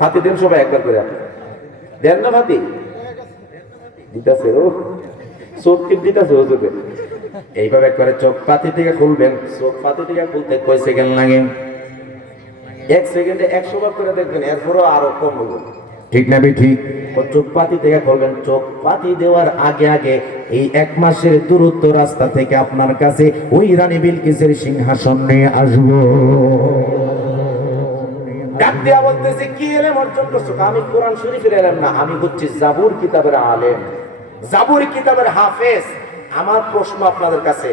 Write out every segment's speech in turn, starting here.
Fati দেন সবাই একবার করে আপনি দেন না ফাতি দিতেছে ও চোখ টিপ দিতেছে হুজুরে এইভাবে করে চোখ পাতি থেকে খুলবেন। চোখ পাতি থেকে খুলতে কয় সেকেন্ড লাগে? 1 সেকেন্ডে 100 বার করে দেখবেন, এরপরও আরো কম হবে, ঠিক না? ঠিক। চোখ পাতি থেকে খুলবেন। চোখ পাতি দেওয়ার আগে আগে এই 1 মাসের দূরত্ব রাস্তা থেকে আপনার কাছে ওই রানী বিলকিসের সিংহাসন নিয়ে আসবো। ডাক দিয়া বলতেছে, কি এলেম অর্জন করছো? আমি কোরআন শরীফের এলেম না, আমি হচ্ছি জাবুর কিতাবের আলেম, জাবুর কিতাবের হাফেজ। আমার প্রশ্ন আপনাদের কাছে,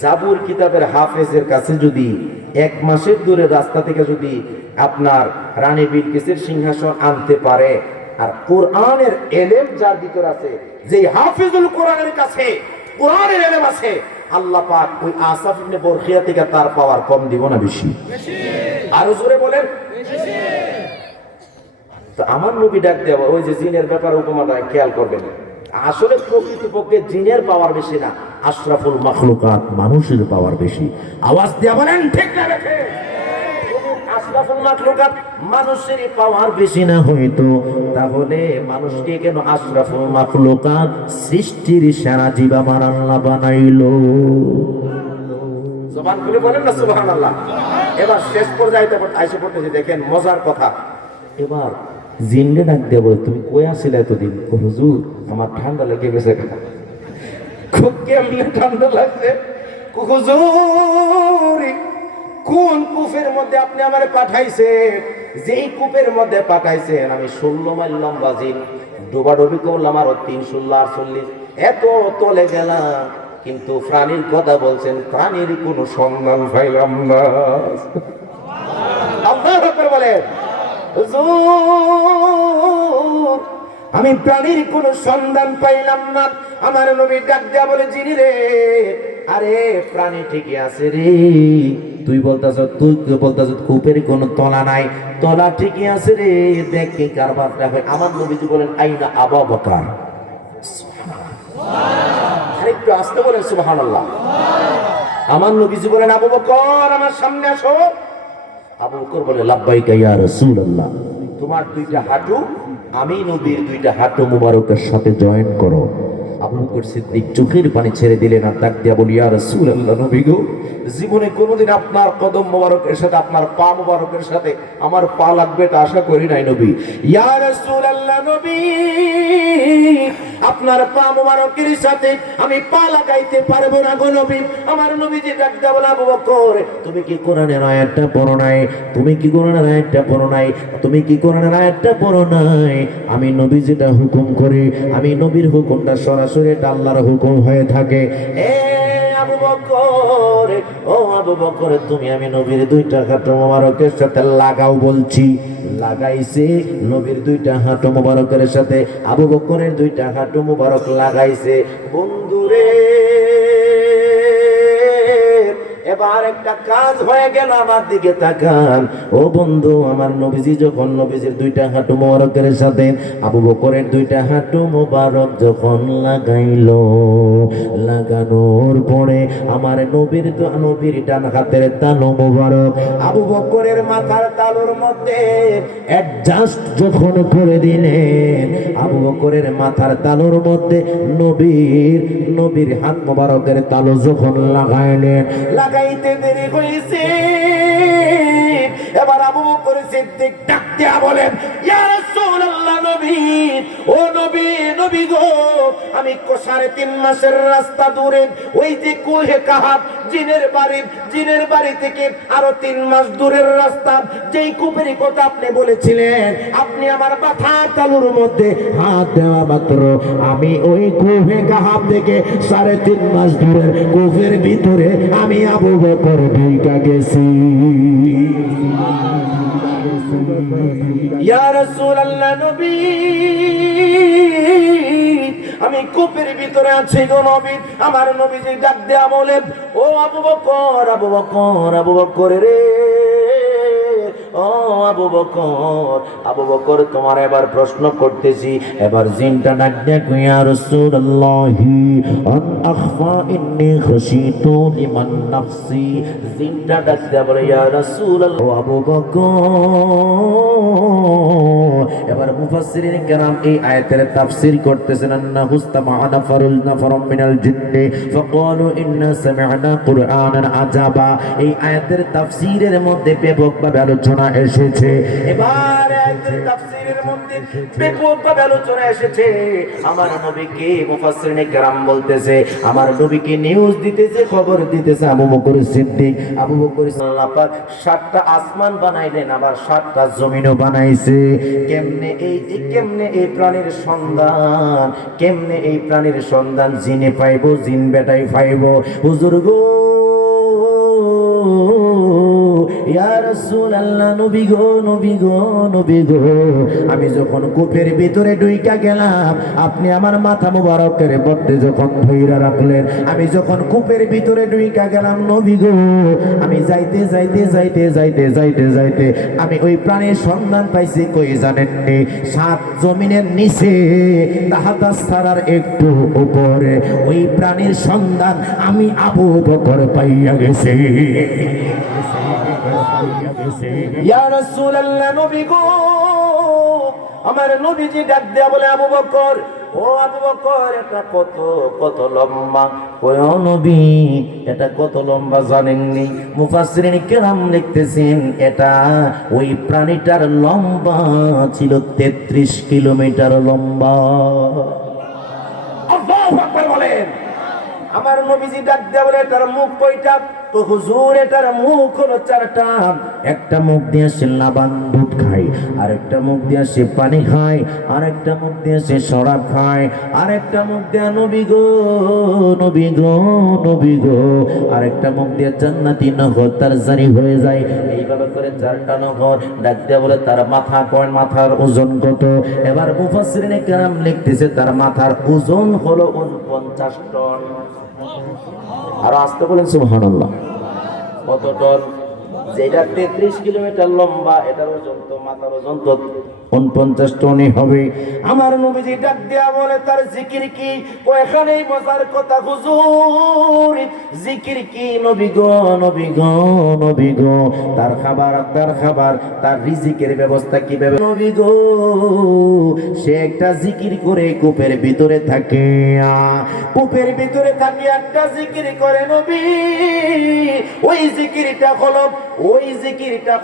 জাবুর কিতাবের হাফেজের কাছে যদি 1 মাসের দূরে রাস্তা থেকে যদি আপনার রানী বিলকিসের সিংহাসন আনতে পারে, আর কোরআনের এলেম যার ভিতর আছে, যে হাফিজুল কোরআনের কাছে কোরআনের এলেম আছে, আল্লাহ পাক ওই আসাফ ইবনে বরখিয়া থেকে তার পাওয়ার কম দিব না বেশি? আরো জোরে বলেন। তো আমার নবী ডাক দেওয়া ওই যে জিনের ব্যাপারে উপমাটা খেয়াল করবেন, আসলে প্রকৃতপক্ষে জিনের পাওয়ার বেশি না, আশরাফুল মাখলুকাত মানুষের পাওয়ার বেশি। আওয়াজ দিয়া বলেন ঠিক না? রেখে আশরাফুল মাখলুকাত মানুষেরই পাওয়ার বেশি না হইতো তাহলে মানুষকে কেন আশরাফুল মাখলুকাত সৃষ্টির সেরা জীব আমার আল্লাহ বানাইলো? জবান খুলে বলেন না সুবহানাল্লাহ। এবার শেষ পর্যায়ে আইসে পড়তেছি, দেখেন মজার কথা। এবার জিনরে ডাক দিয়ে বলে, তুমি কই আসলে এতদিন? হুজুর আমার ঠান্ডা লেগে গেছে। খুব কেমনে ঠান্ডা লাগছে? হুজুর কোন কূপের মধ্যে আপনি আমারে পাঠাইছেন? যেই কূপের মধ্যে পাঠাইছেন আমি 16 মাইল লম্বা জিন, ডোবাডোবি করলাম আরো 3, 16, 48, এত তলে গেলাম, কিন্তু প্রাণীর কথা বলছেন, প্রাণীর কোনো সন্ধান পাইলাম না। আল্লাহু আকবার বলেন। হুজুর আমি প্রাণীর কোনো সন্ধান পাইলাম না। আমার নবী ডাক দেয়া বলে, জিনি রে, আরে প্রাণী ঠিকই আছে রে, তুই বলতাছ কূপের কোনো তলা নাই, তলা ঠিকই আছে রে, দেখ কি কারবারটা হয়। আমার নবীজি বলেন, আইনা আবু বকর? আরেকটু আসতে বলেন সুবহানাল্লাহ। আমার নবীজি বলেন, আবু বকর আমার সামনে আসো। আবু বকর বলে, লাব্বাইকা ইয়া রাসূলুল্লাহ। তোমার 2টা হাঁটু আমি নবীর 2টা হাঁটু মুবারকের সাথে জয়েন করো। আবু বকর সিদ্দিক চোখের পানি ছেড়ে দিলেন আর ডাক দিয়া বলি, ইয়া রাসূলুল্লাহ, নবী গো, জীবনে কোনোদিন আপনার কদম মুবারকের সাথে, আপনার পা মুবারকের সাথে আমার পা লাগবে এটা আশা করি নাই নবী। ইয়া রাসূলুল্লাহ, নবী আপনার পা মুবারকের সাথে আমি পা লাগাইতে পারবো না গো নবী। আমার নবীজি ডাক দিয়া বলে, আবু বকর তুমি কি কোরআনের আয়াতটা পড়ো নাই? তুমি কি কোরআনের আয়াতটা পড়ো নাই? তুমি কি কোরআনের আয়াতটা পড়ো নাই? আমি নবী যেটা হুকুম করি, আমি নবীর হুকুমটা সরাসরি আল্লাহর হুকুম হয়ে থাকে। এ আবু বকর, ও আবু বকর, তুমি আমি নবীর 2টা হাঁটু মোবারকের সাথে লাগাও বলছি। লাগাইছে নবীর 2টা হাঁটু মোবারকের সাথে, আবু বকরের 2টা হাঁটু মোবারক লাগাইছে। বন্ধুরে এবার একটা কাজ হয়ে গেল, আমার দিকে তাকান ও বন্ধু। আমার নবীজি যখন নবীজির 2টা হাঁটু মোবারকের সাথে আবু বকরের 2টা হাঁটু মোবারক যখন লাগাইলো, লাগানোর পরে আমার নবীর ডান হাতের তালু মোবারক আবু বকরের মাথার তালুর মধ্যে অ্যাডজাস্ট যখন করে দিলেন, আবু বকরের মাথার তালুর মধ্যে নবীর হাত মোবারকের তালু যখন লাগাইলেন, লাগাইতে দেরি হয়েছে। এবার আবু বকর সিদ্দিক ডাক দিয়া বলেন, ইয়া রাসূলুল্লাহ, নবী, ও নবী, নবী গো, আমি 3.5 মাসের রাস্তা দূরে ওই যে কুহে কাহাব জিনের বাড়ি থেকে আরো 3 মাস দূরের রাস্তা, যেই কূপের কথা আপনি বলেছিলেন, আপনি আমার মাথার তালুর মধ্যে হাত দেওয়া মাত্র আমি ওই কুহে কাহাব থেকে 3.5 মাস দূরের কূপের ভিতরে আমি আবু বকর ঢুইকা গেছি। ইয়া রাসূলুল্লাহ, নবী আমি কূপের ভিতরে আছি গো নবী। আমার নবীজি ডাক দেয়া বলে, ও আবু বকর, আবু বকর, আবু বকর রে, ও আবু বকর, আবু বকর তোমার এবার প্রশ্ন করতেছি। এবার জিনটা ডাক দেয়, ইয়া রাসূলুল্লাহি আন আখফা ইন্নী খাশিতু লিমান নাফসি। জিনটা ডাক দেয় বলে, ইয়া রাসূলুল্লাহ, আবু বকর। এবার মুফাসসিরিন কেরাম এই আয়াতের তাফসীর করতেছেন, আন্নাহু ইসতামা'a নাফারুম মিনাল জিন্নি ফাকালু ইন্না সামি'না কুরআনান আজাবা। এই আয়াতের তাফসীরের মধ্যে ব্যাপকভাবে আলোচনা এসেছে। এবার আয়াতের তাফসীরের মধ্যে ব্যাপকভাবে আলোচনা এসেছে। আমার নবীকে মুফাসসিরিন কেরাম বলতেছে, আমার নবীকে নিউজ দিতেছে, খবর দিতেছে আবু বকর সিদ্দিক। আবু বকর আল্লাহ পাক 7টা আসমান বানাইলেন, আবার 7টা জমিনও বানাইছে। কেমনে এই প্রাণীর সন্ধান, কেমনে এই প্রাণীর সন্ধান জিনে পাইবো, জিন বেটাই পাইবো। হুজুর গো, ইয়া রাসূলুল্লাহ, নবী গো, নবী গো, নবী গো, আমি যখন কূপের ভিতরে ঢুইকা গেলাম, আপনি আমার মাথা মুবারকের মধ্যে যখন ধইরা রাখলেন, আমি যখন কূপের ভিতরে ঢুইকা গেলাম নবী গো, আমি যাইতে যাইতে যাইতে যাইতে যাইতে যাইতে আমি ওই প্রাণীর সন্ধান পাইছি কই জানেননি? 7 জমিনের নিচে তাহাতা সারার একটু উপরে ওই প্রাণীর সন্ধান আমি আবু বকর পাইয়া গেছি। ইয়া রাসূলুল্লাহ, নবী গো, আমার নবীজি ডাক দেয়া বলে, আবু বকর, ও আবু বকর, এটা কত কত লম্বা? ও নবী, এটা কত লম্বা জানেননি? মুফাসসিরিন কেরাম লিখতেছেন, এটা ওই প্রাণীটার লম্বা ছিল 33 কিলোমিটার লম্বা। আল্লাহু আকবার বলেন। আমার নবীজি ডাক দেয়া বলে, এটার মুখ কয়টা? তো হুজুর, এটার মুখ হলো 4টা। একটা মুখ দিয়ে সে লাবান দুধ খায়, আরেকটা মুখ দিয়ে সে পানি খায়, আরেকটা মুখ দিয়ে সে শরাব খায়, আরেকটা মুখ দিয়ে নবী গো, নবী গো, নবী গো, আরেকটা মুখ দিয়ে জান্নাতি নহর তার জারি হয়ে যায়। এইভাবে করে 4টা নহর। ডাক দেয়া বলে, তার মাথা কয়, মাথার ওজন কত? এবার মুফাসসিরিনে কেরাম লিখতেছে, তার মাথার ওজন হলো 49 টন। আর আসতে বলেন সুবহানাল্লাহ। কত টন? যেটা 33 কিলোমিটার লম্বা, এটার ওজন তো, মাথার ওজন তো 49 টনই হবে। আমার নবীজি ডাক দেয়া বলে, তার জিকির কি? এখানেই মজার কথা হুজুর, জিকির কি? নবী গো, নবী গো, নবী গো, তার খাবার, তার রিজিকের ব্যবস্থা কিভাবে? নবী গো, সে একটা জিকির করে কূপের ভিতরে থাকে, কূপের ভিতরে থাকে একটা জিকির করে নবী। ওই জিকিরটা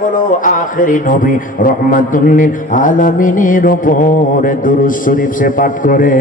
হলো আখেরি নবী রহমাতুল লিল আলামিনের উপরে দুরূদ শরীফ সে পাঠ করে।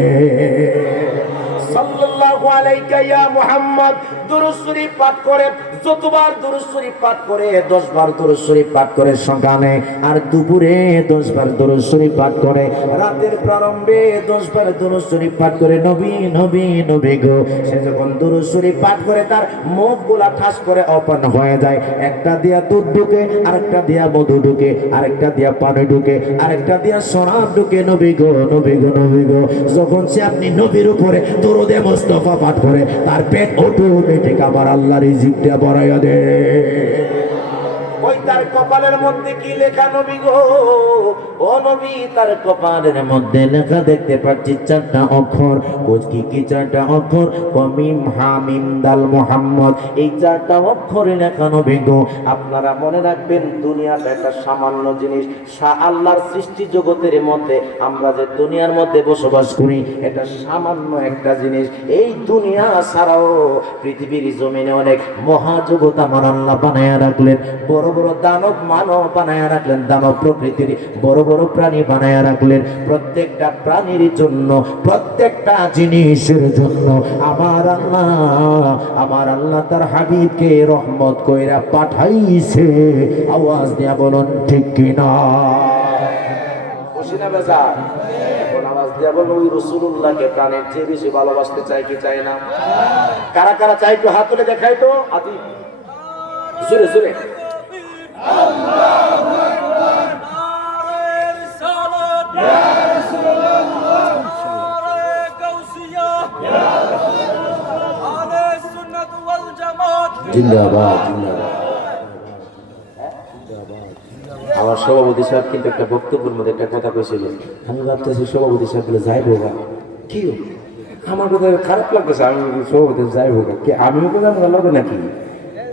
সাল্লাল্লাহু আলাইকা ইয়া মুহাম্মদ দুরূদ শরীফ পাঠ করে। যতবার দুরূদ শরীফ পাঠ করে, 10 বার দুরূদ শরীফ পাঠ করে সকালে, আর দুপুরে 10 বার দুরূদ শরীফ পাঠ করে, রাতের প্রারম্ভে 10 বার দুরূদ শরীফ পাঠ করে। নবী, নবী, নবী গো, সে যখন দুরূদ শরীফ পাঠ করে, তার মুখগুলা ঠাস করে ওপেন হয়ে যায়। একটা দিয়া দুধ ঢুকে, আরেকটা দিয়া মধু ঢুকে, আরেকটা দিয়া পানি ঢুকে, আরেকটা দিয়া শরাব ঢুকে। নবী গো, নবী গো, নবী গো, যখন সে আপনি নবীর উপরে দরুদে মুস্তাফা পাঠ করে, তার পেট অটোমেটিক আমার আল্লাহর রিজিকটা বাড়াইয়া দে। ওই তার কপালের মধ্যে কি লেখা নবী গো? ও নবী, তার কপালের মধ্যে লেখা দেখতে পাচ্ছি 4টা অক্ষর। কি 4টা অক্ষর? মিম, হা, মিম, দাল, মুহাম্মদ। এই 4টা অক্ষরে লেখা নবী গো। আপনারা মনে রাখবেন, দুনিয়াটা একটা সামান্য জিনিস। আল্লাহর সৃষ্টি জগতের মধ্যে আমরা যে দুনিয়ার মধ্যে বসবাস করি, এটা সামান্য একটা জিনিস। এই দুনিয়া ছাড়াও পৃথিবীর জমিনে অনেক মহাজগৎ আমার আল্লাহ বানায়া রাখলেন। বড় বড় দানব মানব বানায়া রাখলেন, দানব প্রকৃতির বড় বড় প্রাণী বানায়া রাখলেন। প্রত্যেকটা প্রাণীর জন্য, প্রত্যেকটা জিনিসের জন্য আমার আল্লাহ তার হাবিবকে রহমত কইরা পাঠাইছে। আওয়াজ দিয়া বলুন ঠিক কিনা? খুশি না বেজার? এখন আওয়াজ দিয়া বলুন, ওই রাসূলুল্লাহকে প্রাণের চেয়ে বেশি ভালোবাসতে চাই কি চাই না? কারা কারা চাই একটু হাত তুলে দেখাই তো। আদি জোরে জোরে আল্লাহু আকবার, নারে রিসালাত, ইয়া রাসূলুল্লাহ, নারে গাউসিয়া, ইয়া রাসূলুল্লাহ, আহলে সুন্নাত ওয়াল জামাত জিন্দাবাদ, জিন্দাবাদ। আমার সভাপতি সাহেব কিন্তু একটা বক্তব্যের মধ্যে একটা কথা কইছিল, আমি ভাবতেছি সভাপতি সাহেব বলে যাইবো গা, কি আমার কথা খারাপ লাগতেছে, আমি সভাপতি যাইবো গা, কি আমিও কথা আমার লগে নাকি?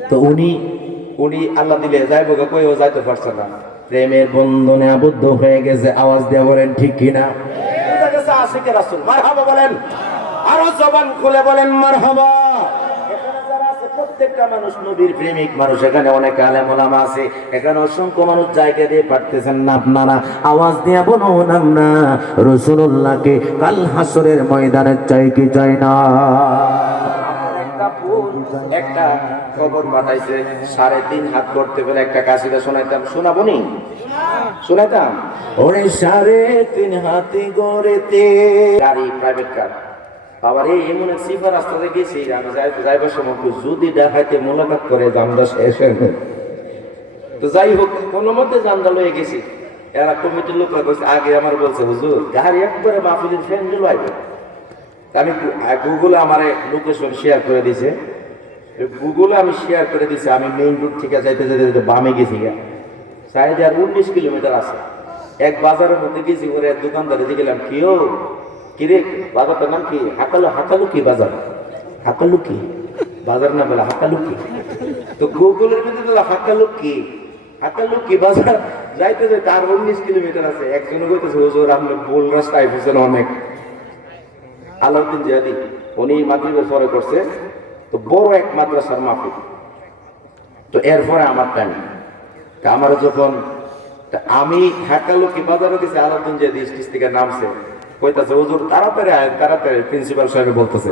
তো উনি আল্লাহ দিলে যাইবো গা, কইও যাইতে পারছে না, প্রেমের বন্ধনে আবদ্ধ হয়ে গেছে। আওয়াজ দিয়ে বলেন ঠিক কিনা? আশিকে রাসূল মারহাবা বলেন, আরো জবান খুলে বলেন মারহাবা। এখানে যারা আছে প্রত্যেকটা মানুষ নবীর প্রেমিক মানুষ, এখানে অনেক আলেম ওলামা আছে, এখানে অসংখ্য মানুষ জায়গা দিয়ে পারতেছেন না। আপনারা আওয়াজ দিয়ে বলুন আমরা রাসূলুল্লাহকে কাল হাসরের ময়দানে চাই কি চাই না? একটা খবর পাঠাইছে 3.5 হাত করতে পেলে একটা কাশিদা শোনাইতাম, শোনাবো নি? শোনাইতাম, ওরে 3.5 হাতি গড়েতে গাড়ি, প্রাইভেট কার, বাবার এমন এক সিফা রাস্তাতে গেছি, আমি যাইবার সময় যদি দেখাইতে মোলাকাত করে জামদা শেষ হয়ে গেল। তো যাই হোক, কোনো মতে জামদা লয়ে গেছি। এরা কমিটির লোকরা কইছে, আগে আমার বলছে হুজুর গাড়ি একবারে মাহফিলের ফ্যান দিল আইবে। আমি গুগলে আমার লোকেশন শেয়ার করে দিছে, গুগলে আমি শেয়ার করে দিছি, আমি মেইন রোড থেকে যাইতে যেতে বামে গেছি, 19 কিলোমিটার আছে। এক বাজারের মধ্যে গেছি, ওরে দোকানদারে দিয়ে গেলাম, কি ও কিরে বাজারটার নাম কি? হাকালুকি বাজার। হাকালুকি বাজার না বলে হাকালুকি। তো গুগলের মধ্যে হাকালুকি বাজার যাইতে যাইতে আর 19 কিলোমিটার আছে। একজন কইতেছে হুজুর আপনি ভুল রাস্তায় বুঝছেন অনেক। আলাউদ্দিন জিহাদি উনি মাগরিবের পরে করছে, তো বড় এক মাদ্রাসার মাহফিল। তো এরপরে আমার টাইম, আমার যখন আমি হাকালুকি বাজারে গেছি, আলাউদ্দিন জিহাদি স্টেজ থেকে নামছে, কইতাছে হুজুর তাড়াতাড়ি আয় তাড়াতাড়ি। প্রিন্সিপাল সাহেব বলতেছে,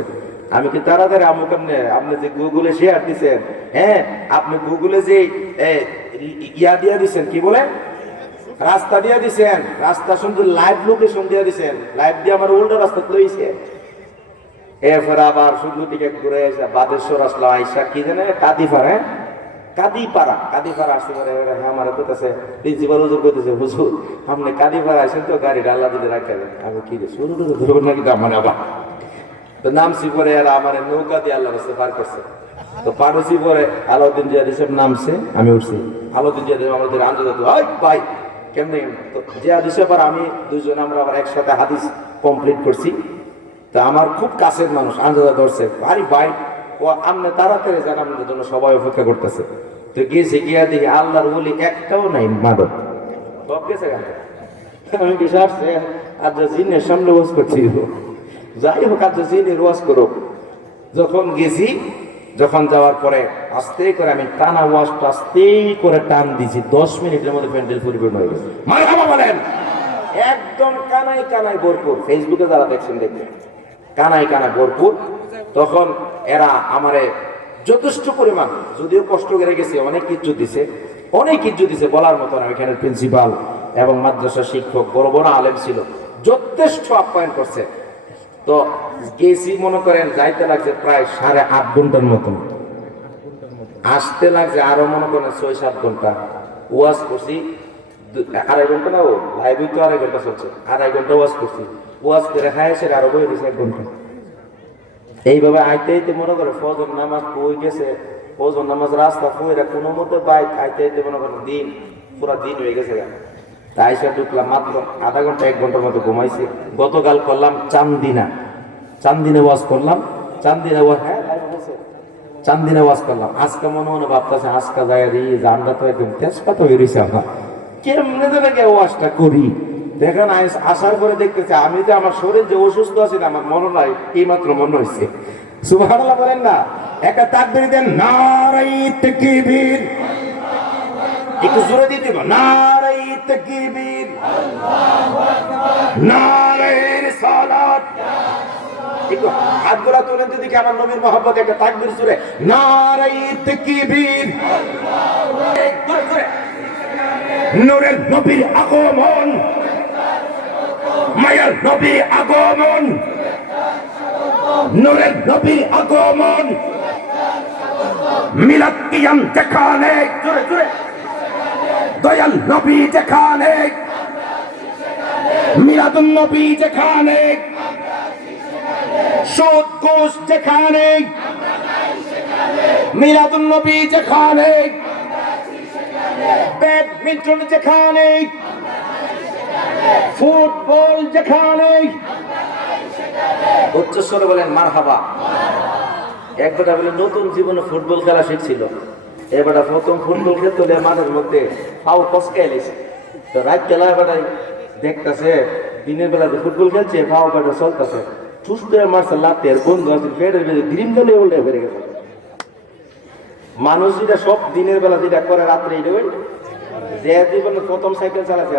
আমি কি তাড়াতাড়ি আমু কেমনে? আপনি যে গুগলে শেয়ার দিচ্ছেন, হ্যাঁ আপনি গুগলে যে ইয়া দিয়া দিচ্ছেন, কি বলে রাস্তা দিয়া দিচ্ছেন, রাস্তা সুন্দর লাইভ লোকেশন দিয়া দিচ্ছেন, লাইভ দিয়ে আমার উল্টো রাস্তা লইছে। এরপর আবার সুন্দর দিকে ঘুরে এসে বাদেশ্বর আসলাম, আইসা কি জানে কাদিপাড়া, হ্যাঁ কাদিপাড়া আসতে পারে। আমার কইতেছে প্রিন্সিপাল হুজুর কইতেছে হুজুর আপনি কাদিপাড়া আসেন তো গাড়ি ডাল্লা দিলে রাখা যায়। আমি কি রে শুরু ধরবো নাকি আমার আবার? তো নামছি পরে আর আমার নৌকা দিয়ে আল্লাহ রাস্তা পার করছে। তো পারছি পরে আলাউদ্দিন জিহাদি সাহেব নামছে, আমি উঠছি। আলাউদ্দিন জিহাদি আমাদের আন্দোলন ভাই কেমনে? তো জিহাদি সাহেব আর আমি দুইজন আমরা আবার একসাথে হাদিস কমপ্লিট করছি। তো আমার খুব কাছের মানুষ আঞ্জাদা ধরছে, আরে ভাই ও আপনি তাড়াতাড়ি যান, আমাদের জন্য সবাই অপেক্ষা করতেছে। তো গিয়েছে, গিয়া দেখি আল্লাহর ওলি একটাও নাই, মাদক সব গেছে। আমি বিশ্বাস আজ জিনের সামনে ওয়াজ করছি, যাই হোক আজ জিনের ওয়াজ করো। যখন গেছি, যখন যাওয়ার পরে আস্তে করে আমি টানা ওয়াজটা আস্তে করে টান দিছি, 10 মিনিটের মধ্যে প্যান্ডেল পরিপূর্ণ হয়ে গেছে। মারহাবা বলেন। একদম কানায় কানায় ভরপুর, ফেসবুকে যারা দেখছেন দেখবেন কানায় কানায় ভরপুর। তখন এরা আমারে যথেষ্ট পরিমাণ, যদিও কষ্ট করে গেছে, অনেক ইজ্জত দিছে বলার মতো না। এখানে প্রিন্সিপাল এবং মাদ্রাসা শিক্ষক বড় বড় আলেম ছিল, যথেষ্ট আপ্যায়ন করছে। তো গেছি মনে করেন যাইতে লাগছে প্রায় 8.5 ঘন্টার মতন, আসতে লাগছে আরো মনে করেন 6-7 ঘন্টা। ওয়াজ করছি 2.5 ঘন্টা, না ও লাইভই তো 2.5 ঘন্টা চলছে, 2.5 ঘন্টা ওয়াজ করছি। ওয়াজ করে খায় সে আরো বই দিয়েছে 1 ঘন্টা। এইভাবে আইতে আইতে মনে করে ফজর নামাজ কই গেছে, ফজর নামাজ রাস্তা কইরা কোনো মতে বাইক আইতে আইতে মনে করেন পুরা দিন হয়ে গেছে। তাই সে ঢুকলাম মাত্র 0.5 ঘন্টা 1 ঘন্টার মতো ঘুমাইছি। গতকাল করলাম চান্দিনা ওয়াজ করলাম, চান্দিনা ওয়াজ করলাম। আজকে মনে ভাবতেছে আজকে যায় জানটা তো একদম তেজপাত হয়ে রয়েছে। আমার কেমনে যেন ওয়াজটা করি, দেখেন আসার পরে দেখতেছে আমি যে আমার শরীর যে অসুস্থ আছে আমার মনে নাই, এই মাত্র মনে হয়েছে। সুবহানাল্লাহ বলেন না, একটা তাকবীর দেন, নারায়ে তাকবীর, একটু জোরে দিয়ে দিব, নারায়ে তাকবীর, আল্লাহু আকবার, নারায়ে রিসালাত। একটু হাতগুলো তুলে দিদি কি আমার নবীর মহব্বত, একটা তাকবীর জোরে, নারায়ে তাকবীর, আল্লাহু আকবার। নূরের নবীর আগমন, মায়ার নবী আগমন, নূরের নবী আগমন, মিলাদ কিয়াম যেখানে, জোরে জোরে, দয়াল নবী যেখানে, মিলাদুন নবী যেখানে, সুদ ঘুষ যেখানে, মিলাদুন নবী যেখানে, ব্যাডমিন্টন যেখানে, ফুটবল যেখানে, উচ্চস্বরে বলেন মারহাবা। একবারটা বলে নতুন জীবনে ফুটবল খেলা শিখছিল, এবারটা প্রথম ফুটবল খেলতে হলে মাঠের মধ্যে পাও কসকে এলেছে। তো রাত খেলা এবারটাই দেখতেছে দিনের বেলা ফুটবল খেলছে, পাও বেটা চলতেছে, সুস্থ মারছে লাতে, আর বন্ধু আছে ফেরের বেঁধে গ্রিম দলে উল্টে ফেরে গেছে। মানুষ যেটা সব দিনের বেলা যেটা করে রাত্রে এটা ওই যে জীবনে প্রথম সাইকেল চালাচ্ছে।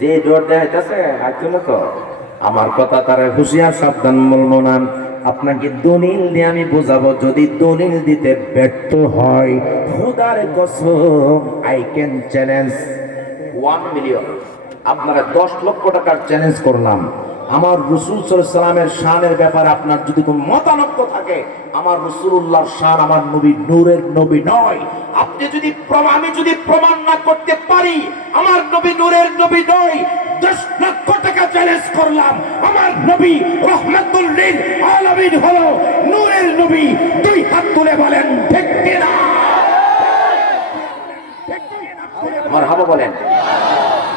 যে জোর দেখাইতেছে আমার কথা তারা হুঁশিয়ার সাবধান বলবো না। আপনাকে দলিল দিয়ে আমি বোঝাবো, যদি দলিল দিতে ব্যর্থ হয় খোদার কসম আই ক্যান চ্যালেঞ্জ 1 মিলিয়ন। আপনারা 10 লক্ষ টাকার চ্যালেঞ্জ করলাম। আমার রাসূল সাল্লাল্লাহু আলাইহি সাল্লামের শানের ব্যাপারে আপনার যদি কোনো মতানক্য থাকে, আমার রাসূলুল্লাহর শান আমার নবী নূরের নবী নয়। আপনি যদি আমি যদি প্রমাণ না করতে পারি আমার নবী নূরের নবী নয়, 10 লক্ষ টাকা চ্যালেঞ্জ করলাম। আমার নবী রহমাতুল লিল আলামিন হলো নূরের নবী। 2 হাত তুলে বলেন ঠিক কিনা? মারহাবা বলেন।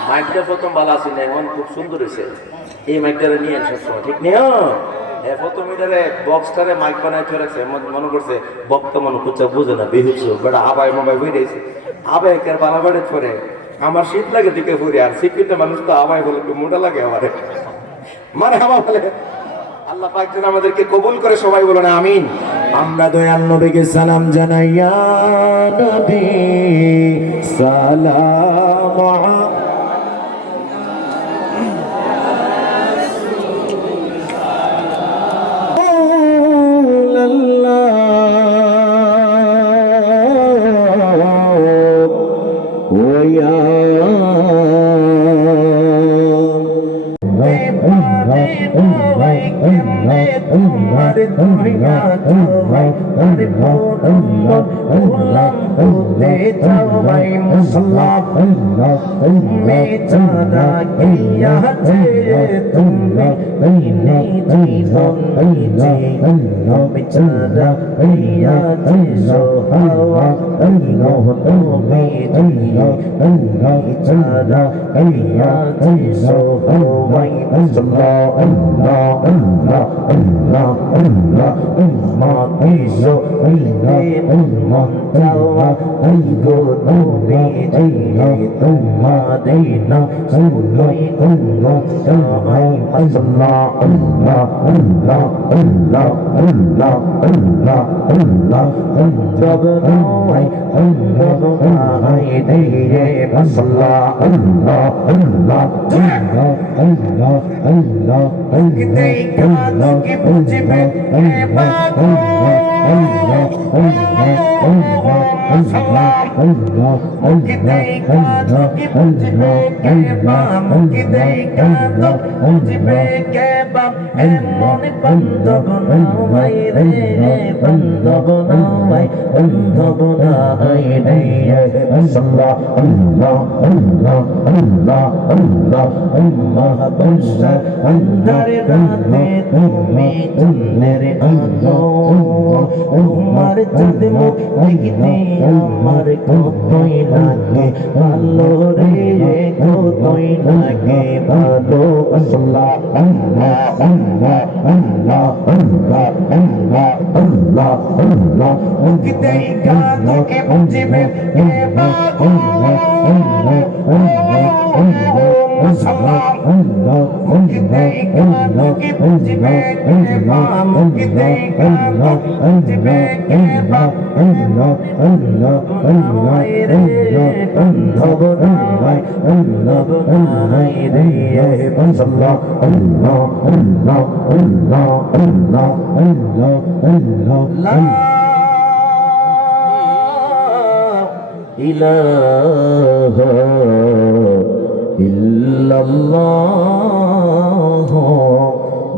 মাইকটা প্রথম ভালো আছে না, এখন খুব সুন্দর হয়েছে। এই মাইকটা নিয়ে সবসময় ঠিক নেই। প্রথম এটারে বক্সটারে মাইক বানাই চলে রাখছে, মনে করছে বক্তা মনে করছে বুঝে না বেহুচ বেটা আবাই মোবাইল বেরিয়েছে। আবাই একের বানাবাড়ি করে আমার শীত লাগে দিকে ফুরি, আর শিক্ষিত মানুষ তো আবাই বলে একটু মোটা লাগে আমার। মানে হাবা বলে আল্লাহ পাক যেন আমাদেরকে কবুল করে, সবাই বলো না আমিন। আমরা দয়াল নবীকে সালাম জানাই, ইয়া নবী সালাম।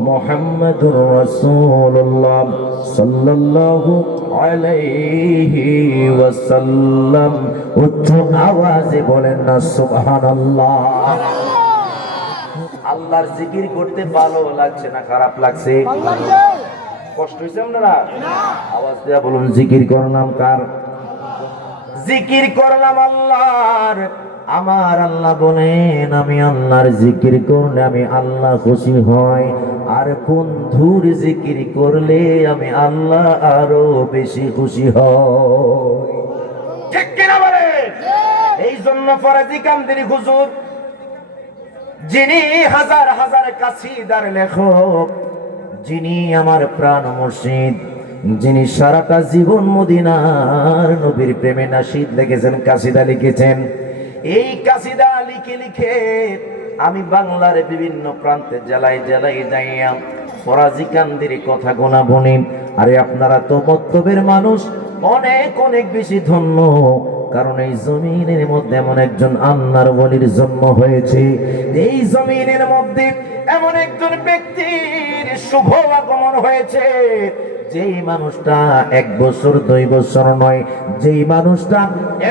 মুহাম্মাদুর রাসূলুল্লাহ সাল্লাল্লাহু আলাইহি ওয়াসাল্লাম। উচ্চ আওয়াজে বলেন না সুবহানাল্লাহ। আল্লাহর জিকির করতে ভালো লাগছে না খারাপ লাগছে? কষ্ট হয়েছে আপনারা? আওয়াজ দেয়া বলুন, জিকির করলাম কার? জিকির করলাম আল্লাহর। আমার আল্লাহ বলেন, আমি আল্লাহর জিকির করলে আমি আল্লাহ খুশি হয়, আর বন্ধুর জিকির করলে আমি আল্লাহ আরো বেশি খুশি হই। ঠিক কিনা বলেন? এই জন্য ফরাজি কামদেরি হুজুর, যিনি হাজার হাজার কাসিদার লেখক, যিনি আমার প্রাণ মুর্শিদ, যিনি সারাটা জীবন মদিনার নবীর প্রেমে নাশিদ লিখেছেন, কাসিদা লিখেছেন, এই কাসিদা লিখে লিখে আমি বাংলার বিভিন্ন প্রান্তে জেলায় জেলায় যাইয়া ফরাজি কান্দির কথা গোনা বলি। আরে আপনারা তো মত্তবের মানুষ, অনেক অনেক বেশি ধন্য, কারণ এই জমিনের মধ্যে এমন একজন আল্লাহর ওলির জন্ম হয়েছে। এই জমিনের মধ্যে এমন একজন ব্যক্তির শুভ আগমন হয়েছে, যেই মানুষটা 1 বছর 2 বছর নয়, যেই মানুষটা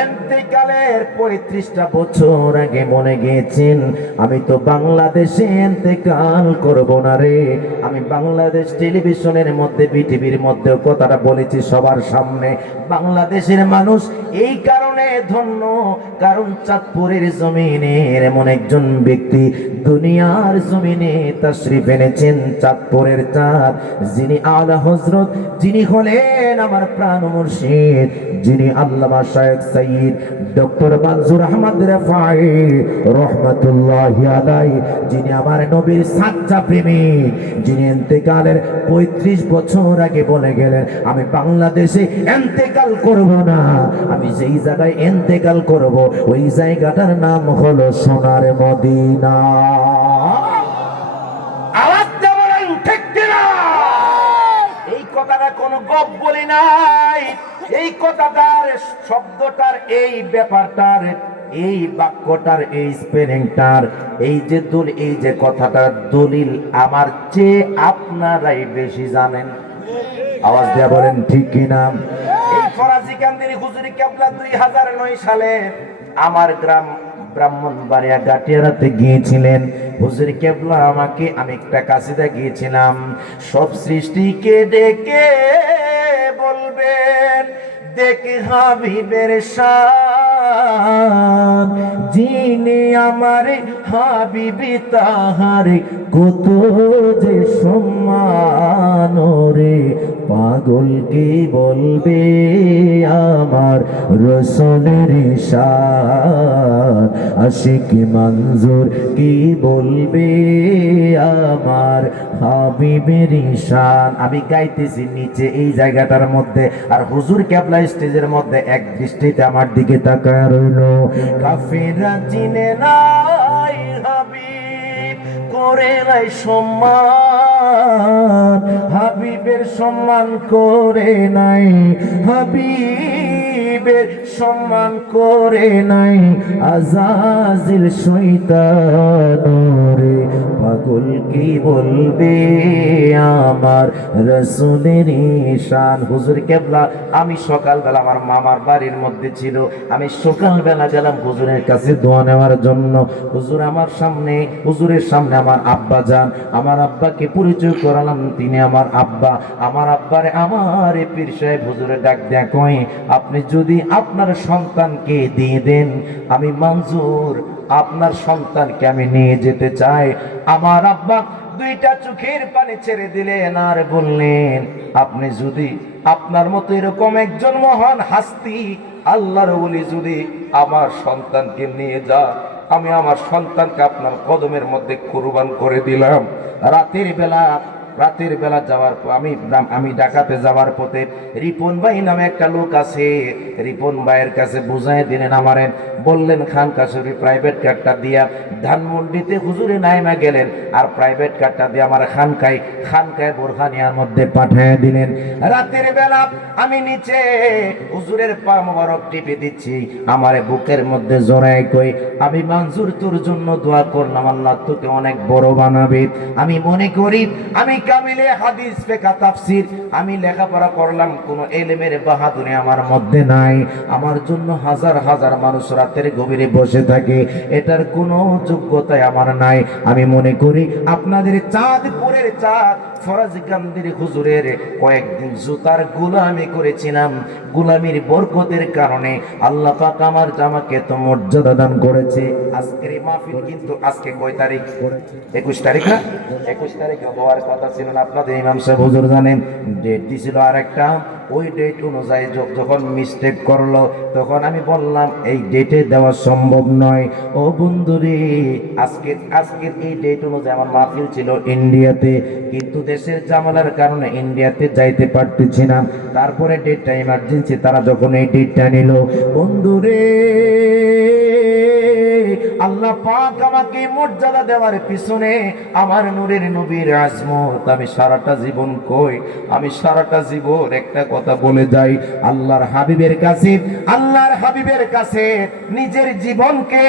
এন্তেকালের 35টা বছর আগে মনে গিয়েছেন, আমি তো বাংলাদেশে এন্তেকাল করব না রে। আমি বাংলাদেশ টেলিভিশনের মধ্যে, বিটিভির মধ্যেও কথাটা বলেছি সবার সামনে। বাংলাদেশের মানুষ এই কারণে ধন্য, কারণ চাঁদপুরের জমিনের এমন একজন ব্যক্তি দুনিয়ার জমিনে তাশরিফ এনেছেন, চাঁদপুরের চাঁদ, যিনি আলা হযরত, যিনি হলেন আমার প্রাণ মুর্শিদ, যিনি আল্লামা শায়েখ সাইয়্যিদ ডক্টর মনজুর আহমদ রাফাই রহমাতুল্লাহি আলাইহি, যিনি আমার নবীর সাচ্চা প্রেমিক, যিনি ইন্তেকালের 35 বছর আগে বলে গেলেন, আমি বাংলাদেশে ইন্তেকাল করব না, আমি যেই জায়গায় ইন্তেকাল করব ওই জায়গাটার নাম হলো সোনার মদিনা। আওয়াজ দিয়ে বলেন ঠিক কিনা? এই কথাটা কোনো গপ বলি নাই, এই কথাটার, শব্দটার, এই ব্যাপারটার, এই বাক্যটার, এই স্পেলিংটার, এই যে এই যে কথাটার দলিল আমার চেয়ে আপনারাই বেশি জানেন। আওয়াজ দিয়ে বলেন ঠিক কিনা? এই ফরাজি কান্দির হুজুরি কেবলা 2009 সালে আমার গ্রাম ব্রাহ্মণবাড়িয়া গাটিয়ারাতে গিয়েছিলেন। হুজুর কেবলা আমাকে, আমি একটা কাসিদা গিয়েছিলাম, সব সৃষ্টিকে ডেকে বলবেন, দেখে হাবিবের শান, যিনি আমার হাবিবি তাহার কত যে সম্মান রে, পাগল কি বলবে আমার রসুলের শান, আশিক মনজুর কি বলবে আমার হাবিবের শান। আমি গাইতেছি নিচে এই জায়গাটার মধ্যে, আর হুজুর কেবলা স্টেজের মধ্যে এক দৃষ্টিতে আমার দিকে তাকায় রইল। কাফেররা চিনে নাই হাবিব, করে নাই সম্মান, হাবিবের সম্মান করে নাই, হাবিবের সম্মান করে নাই আজাজিল শয়তান রে, পাগল কি বলবে আমার রাসূলের শান। হুজুর কেবলা, আমি সকালবেলা আমার মামার বাড়ির মধ্যে ছিল, আমি সকালবেলা গেলাম হুজুরের কাছে দোয়া নেওয়ার জন্য। হুজুর আমার সামনে, হুজুরের সামনে আমার আব্বা যান, আমার আব্বাকে পরিচয় করালাম, তিনি আমার আব্বা। আমার আব্বারে আমার পীর সাহেব হুজুরে ডাক দেয়া কই, আপনি যদি আপনার সন্তানকে দিয়ে দেন, আমি মঞ্জুর আপনার সন্তানকে আমি নিয়ে যেতে চাই। আমার আব্বা 2টা চোখের পানি ছেড়ে দিলেন আর বললেন, আপনি যদি আপনার মতো এরকম একজন মহান হাস্তি আল্লাহর ওলি যদি আমার সন্তানকে নিয়ে যা, আমি আমার সন্তানকে আপনার কদমের মধ্যে কুরবান করে দিলাম। রাতের বেলা যাওয়ার পর আমি ঢাকাতে যাওয়ার পথে রিপন ভাই নামে একটা লোক আছে, রিপন ভাইয়ের কাছে বুঝাই দিলেন আমারে, বললেন খানকা শরীফ প্রাইভেট কারটা দিয়া ধানমন্ডিতে হুজুরে নাইমা গেলেন, আর প্রাইভেট কারটা দিয়ে আমার খানকায় বোরহানিয়ার মধ্যে পাঠিয়ে দিলেন। রাতের বেলা আমি নিচে হুজুরের পা মোবারক টিপে দিচ্ছি, আমারে বুকের মধ্যে জড়ায় কই, আমি মঞ্জুর তোর জন্য দোয়া করলাম, আল্লাহ তোকে অনেক বড় বানাবে। আমি মনে করি আমি কামিলে হাদিস ফিকহ তাফসীর আমি লেখাপড়া করলাম, কোনো ইলমের বাহাদুরি আমার মধ্যে নাই। আমার জন্য হাজার হাজার মানুষ রাতের গভীরে বসে থাকে, এটার কোনো যোগ্যতাই আমার নাই। আমি মনে করি আপনাদের চাঁদপুরের চাঁদ ফরাজ গান্ধীর হুজুরের কয়েকদিন জুতার গোলামি করেছিলাম, গোলামির বরকতের কারণে আল্লাহ পাক আমার জামাকে তো মর্যাদা দান করেছে। আজকের এই মাহফিল কিন্তু আজকে কয় তারিখ? 21 তারিখ না? 21 তারিখে হওয়ার কথা ছিল না, আপনাদের ইমাম সাহেব হুজুর জানেন। ডেট দিছিল আরেকটা, ওই ডেট অনুযায়ী যখন মিস্টেক করলো তখন আমি বললাম এই ডেটে দেওয়া সম্ভব নয়। ও বন্ধুরে, আজকের এই ডেট অনুযায়ী আমার মাহফিল ছিল ইন্ডিয়াতে, কিন্তু দেশের ঝামেলার কারণে ইন্ডিয়াতে যাইতে পারতেছি না। তারপরে ডেটটা ইমার্জেন্সি, তারা যখন এই ডেটটা নিল, বন্ধুরে আল্লাহ পাক আমাকে মর্যাদা দেওয়ার পিছনে আমার নূরের নবীর আজমত আমি সারাটা জীবন কই, আমি সারাটা জীবন একটা কথা বলে যাই, আল্লাহর হাবিবের কাছে নিজের জীবনকে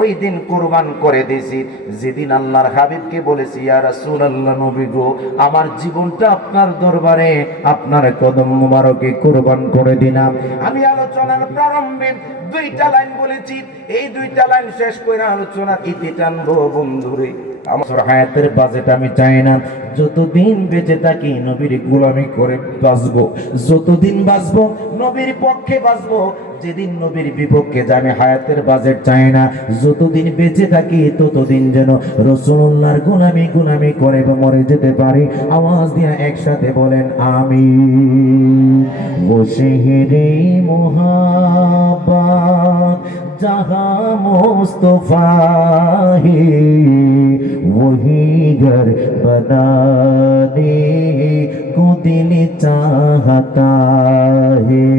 ওই দিন কুরবান করে দিয়েছি যেদিন আল্লাহর হাবিবকে বলেছি, ইয়া রাসূলুল্লাহ, নবী গো, আমার জীবনটা আপনার দরবারে আপনার কদম মোবারকে কুরবান করে দিলাম। আমি আলোচনার প্রারম্ভে দুইটা লাইন বলেছি, এই দুইটা লাইন শেষ করে আলোচনার ইতি টানবো। বন্ধুরে, আমার হায়াতের বাজেট আমি চাই না, যতদিন বেঁচে থাকি নবীর গোলামি করে বাঁচবো, যতদিন বাঁচবো নবীর পক্ষে বাঁচবো, যেদিন নবীর বিপক্ষে যাবে হায়াতের বাজেট চাই না। যতদিন বেঁচে থাকি ততদিন যেন রাসূলুল্লাহর গোলামি করে মরে যেতে পারি। আওয়াজ দিয়ে একসাথে বলেন আমিন। বসে হেরে মোহাব্বত जहाँ मुस्तफा है वही घर बनाने को दिल चाहता है,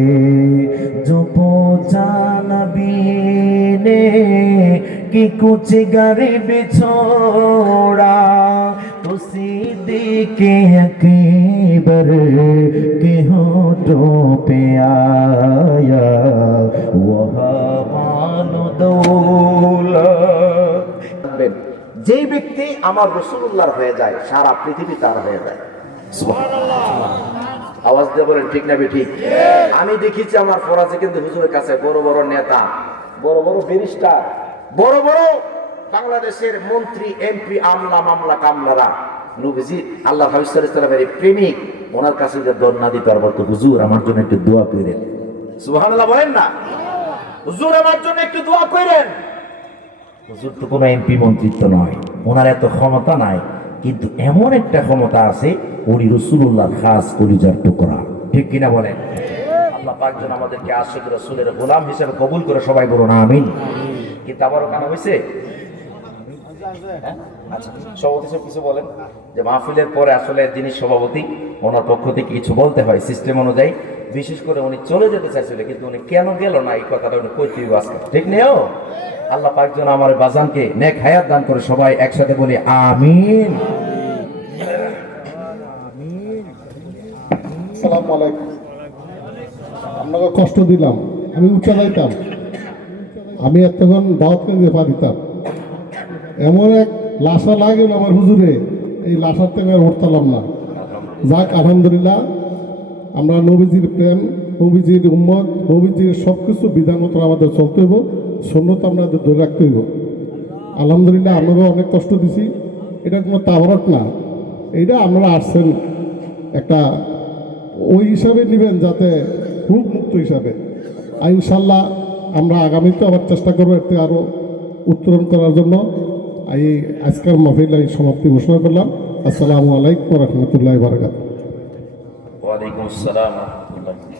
जो पूछा नबी ने कि कुछ गरीब छोड़ा तो सिद्दीक़ अकबर के होठों पे आया वहाँ मानो दौलत। যেই ব্যক্তি আমার রাসূলুল্লাহর হয়ে যায় সারা পৃথিবী তার হয়ে যায়। সুবহানাল্লাহ, আওয়াজ দিয়ে বলেন ঠিক না ঠিক? আমি দেখেছি আমার ফরাজে কিন্তু হুজুরের কাছে বড় বড় নেতা, বড় বড় ব্যারিস্টার, বড় বড় বাংলাদেশের মন্ত্রী, এমপি, আমলা মামলা কামলারা নবীজি আল্লাহ হাবিব সাল্লাল্লাহু আলাইহি ওয়াসাল্লামের প্রেমিক, ওনার কাছে যে দরনা দিতে পারবো, তো হুজুর আমার জন্য একটু দোয়া করেন। সুবহানাল্লাহ বলেন না? হুজুর আমার জন্য একটু দোয়া করেন। হুজুর তো কোনো এমপি মন্ত্রিত্ব নয়, ওনার এত ক্ষমতা নাই, কিন্তু এমন একটা ক্ষমতা আছে, উনি রাসূলুল্লাহর খাস কলিজার টুকরা। ঠিক কিনা বলেন? আল্লাহ পাক যেন আমাদেরকে আশিক রাসূলের গোলাম হিসেবে কবুল করে, সবাই বলুন আমিন। কিন্তু আবারও কানা হয়েছে, আচ্ছা সভাপতি সব কিছু বলেন যে মাহফিলের পরে আসলে যিনি সভাপতি ওনার পক্ষ থেকে কিছু বলতে হয় সিস্টেম অনুযায়ী। বিশেষ করে উনি চলে যেতে চাইছিল, কিন্তু উনি কেন গেল না এই কথাটা উনি কইতে হবে আজকে, ঠিক নেও? আল্লাহ পাক যেন আমার বাজানকে নেক হায়াত দান করে, সবাই একসাথে বলি আমিন। আসসালামু আলাইকুম। আপনাকে কষ্ট দিলাম, আমি উঠে যাইতাম, আমি এতক্ষণ দাওয়াত কেন্দ্রে পা দিতাম, এমন এক লাশা লাগেল আমার হুজুরে, এই লাশার থেকে আর উঠতাম না। যাক আলহামদুলিল্লাহ, আমরা নবীজির প্রেম, নবীজির উম্মত, নবীজির সব কিছু বিধান মতো আমাদের চলতে হইব, সুন্নত আমরা ধরে রাখতে হইব। আলহামদুলিল্লাহ, আমরা অনেক কষ্ট দিছি, এটা কোনো তাওয়ারক না, এইটা আপনারা আসছেন একটা ওই হিসাবে নেবেন যাতে খুব মুক্ত হিসাবে। আর ইনশাল্লাহ আমরা আগামীতে আবার চেষ্টা করবো এতে আরও উত্তরণ করার জন্য। এই আজকের মাহফিল সমাপ্তি ঘোষণা করলাম। আসসালামু আলাইকুম রহমতুল্লাহ বারাকাতুহু। ওয়ালাইকুম আসসালাম ওয়া রাহমাতুল্লাহ।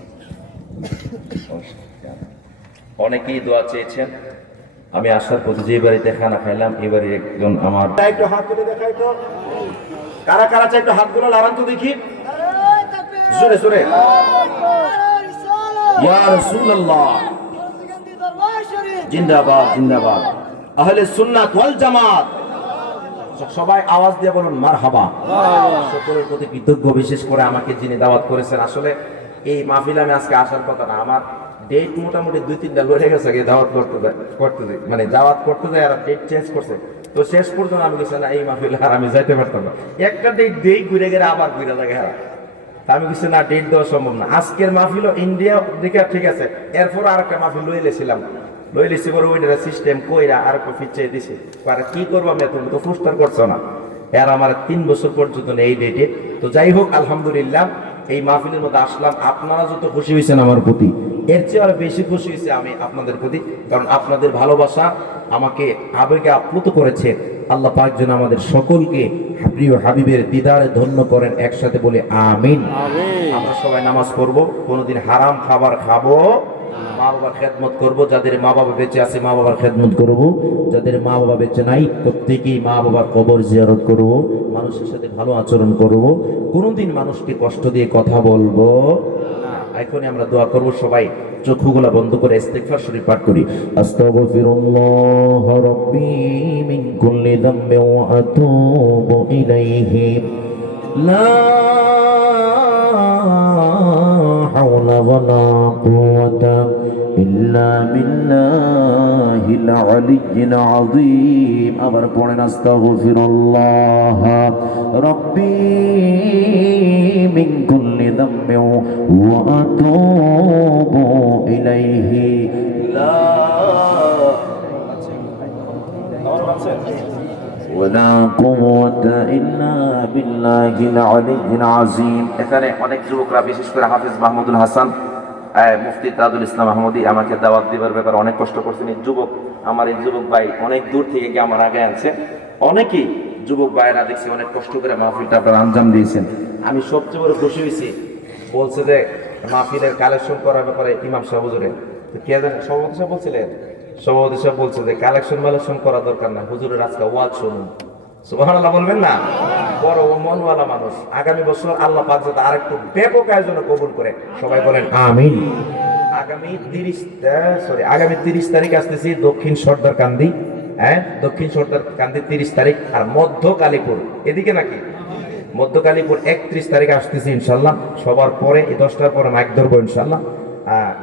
অনেকেই দোয়া চেয়েছেন, আমি আসার পথে যে বাড়িতে খানা খাইলাম এবারে একজন আমার একটু হাত তুলে দেখাই তো, কারা কারা চাই একটু হাতগুলো লাগান তো দেখি জোরে জোরে। ইয়া রাসূলুল্লাহ জিন্দাবাদ জিন্দাবাদ, আহলে সুন্নাত ওয়াল জামাত, সবাই আওয়াজ দিয়ে বলুন মারহাবা। সকলের প্রতি কৃতজ্ঞ, বিশেষ করে আমাকে যিনি দাওয়াত করেছেন। আসলে এই মাহফিলে আমি আজকে আসার কথা না, আমার ডেট মোটামুটি 2-3টা লড়ে গেছে দাওয়াত করতে মানে দাওয়াত করতে যায় আর ডেট চেঞ্জ করছে। তো শেষ পর্যন্ত আমি বলছি না এই মাহফিল আর আমি যাইতে পারতাম না, একটা ডেট দিয়েই ঘুরে গেলে আবার ঘুরে লাগে হারা। আমি কিছু না, ডেট দেওয়া সম্ভব না। আজকের মাহফিল ইন্ডিয়া দিকে ঠিক আছে, এরপর আর একটা মাহফিল লই লেছিলাম, লই লেছি পরে ওইটা সিস্টেম কইরা আর একটা ফিচে দিছে। আর কি করবো আমি, তুমি তো পোস্টার করছো না, এর আমার 3 বছর পর্যন্ত এই ডেটে। তো যাই হোক, আলহামদুলিল্লাহ এই মাহফিলের মধ্যে আসলাম। আপনারা যত খুশি হয়েছেন আমার প্রতি, এর চেয়ে আরো বেশি খুশি হয়েছে আমি আপনাদের প্রতি, কারণ আপনাদের ভালোবাসা আমাকে আবেগে আপ্লুত করেছে। আল্লাহ পাক যেন আমাদের সকলকে প্রিয় হাবিবের দিদারে ধন্য করেন, একসাথে বলে আমিন। আমরা সবাই নামাজ পড়বো, কোনোদিন হারাম খাবার খাবো, মা বাবার খেদমত করব, যাদের মা বাবা বেঁচে আছে মা বাবার খেদমত করব, যাদের মা বাবা বেঁচে নাই প্রত্যেকেই মা বাবার কবর জিয়ারত করব, মানুষের সাথে ভালো আচরণ করব, কোনোদিন মানুষকে কষ্ট দিয়ে কথা বলবো না। এখনই আমরা দোয়া করব, সবাই চক্ষুগুলা বন্ধ করে ইস্তিগফার শরীফ পাঠ করি। আস্তাগফিরুল্লাহ রাব্বি মিন কুল্লি যামবিন ওয়া আতুবু ইলাইহি লা হাওলা ওয়ালা কুওয়াতা ইল্লা বিল্লাহিল আলিয়্যিল আযীম। আবার পড়েন আস্তাগফিরুল্লাহ রাব্বি মিন কুল্লি যামবিন ওয়া আতুবু ইলাইহি লা ওয়ালা কুওয়াতা ইল্লা বিল্লাহিল আলিয়্যিল আযীম। এখানে অনেক যুবকরা, বিশেষ করে হাফেজ মাহমুদুল হাসান, মুফতি তাজুল ইসলাম আহমদী আমাকে দাওয়াত দিবার ব্যাপারে অনেক কষ্ট করছেন। এই যুবক, আমার এই যুবক ভাই অনেক দূর থেকে গিয়ে আমার আগে আনছে। অনেকেই যুবক ভাইরা দেখছি অনেক কষ্ট করে মাহফিলটা আপনারা আঞ্জাম দিয়েছেন। আমি সবচেয়ে বড় খুশি হয়েছি, বলছে যে মাহফিলের কালেকশন করার ব্যাপারে ইমাম সাহেব হুজুরের, কে জানেন সভাপতি সাহেব বলছিলেন, সভাপতি সাহেব বলছে যে কালেকশন করা দরকার না, হুজুরের আজকে ওয়াজ শুনুন। সুবহানাল্লাহ বলবেন না? বড় মনওয়ালা মানুষ। আগামী বছর আল্লাহ পাক যাতে আরেকটু ব্যাপক আয়োজনে কবুল করে, সবাই বলেন আমিন। আগামী 30 তারিখ আসতেছি দক্ষিণ সর্দার কান্দি, দক্ষিণ সর্দার কান্দি 30 তারিখ, আর মধ্য কালীপুর এদিকে নাকি মধ্য কালীপুর 31 তারিখ আসতেছি ইনশাল্লাহ। সবার পরে এই 10টার পরে মাইক ধরবো ইনশাল্লাহ।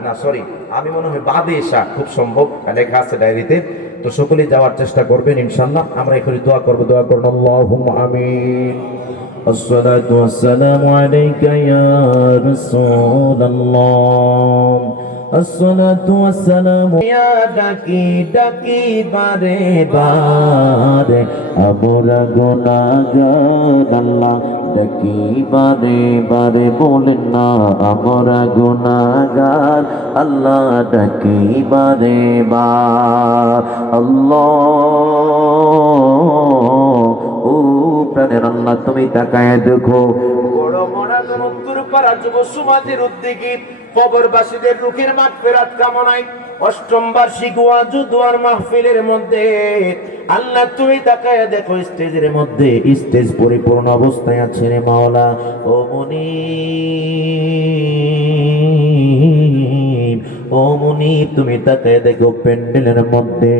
না সরি, আমি মনে হয় বাদে এসা খুব সম্ভব, লেখা আছে ডায়েরিতে। তো সকলেই যাওয়ার চেষ্টা করবেন ইনশাল্লাহ। আমরা এখানে দোয়া করবো, দোয়া করুন আল্লাহুম্মা আমিন। الصلاة والسلام عليك يا رسول الله الصلاة والسلام يا ডাকি ডাকি বারে বারে আমরা গুনাহগার আল্লাহ ডাকি বারে বারে বলেন না আমরা গুনাহগার আল্লাহ ডাকি বারে বার আল্লাহ ও প্রাণের আল্লাহ তুমি তাকায় দেখো বড় মরাদের উত্তর পাড়া যুব সমাজের উদ্যোগী কবরবাসীদের রুহের মাগফিরাত কামনায় 8ম বার্ষিক ওয়াজ ও দোয়ার মাহফিলের মধ্যে আল্লাহ তুমি তাকায় দেখো স্টেজের মধ্যে স্টেজ পরিপূর্ণ অবস্থায় আছে রে মাওলা। ও মুনিব ও মুনিব তুমি তাকায় দেখো প্যান্ডেলের মধ্যে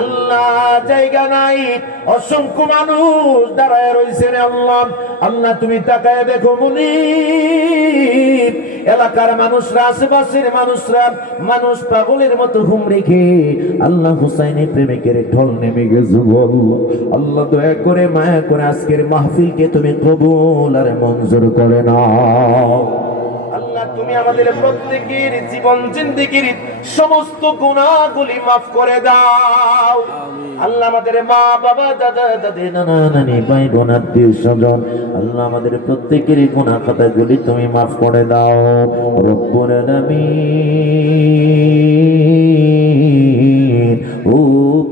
আল্লাহ জায়গা নাই, অসংখ্য মানুষ দাঁড়ায় রয়েছে রে আল্লাহ। আল্লাহ তুমি তাকায় দেখো মুনিব এলাকার মানুষরা, আশেপাশের মানুষরা, মানুষ পাগলের মতো ঘুম রেখে আল্লাহ হুসাইনের প্রেমিকের ঢল নেমে গেছে। আল্লাহ দয়া করে মায়া করে আজকের মাহফিলকে তুমি কবুল আর মঞ্জুর করে নাও। আল্লাহ তুমি আমাদের প্রত্যেকের জীবন জিন্দেগির সমস্ত গুনাহগুলি মাফ করে দাও। আল্লাহ আমাদের মা বাবা দাদা দাদি নানা নানি ভাই বোন আত্মীয় স্বজন আল্লাহ আমাদের প্রত্যেকের গুনাহ খাতাগুলি তুমি মাফ করে দাও রব্বুল আলামিন। ও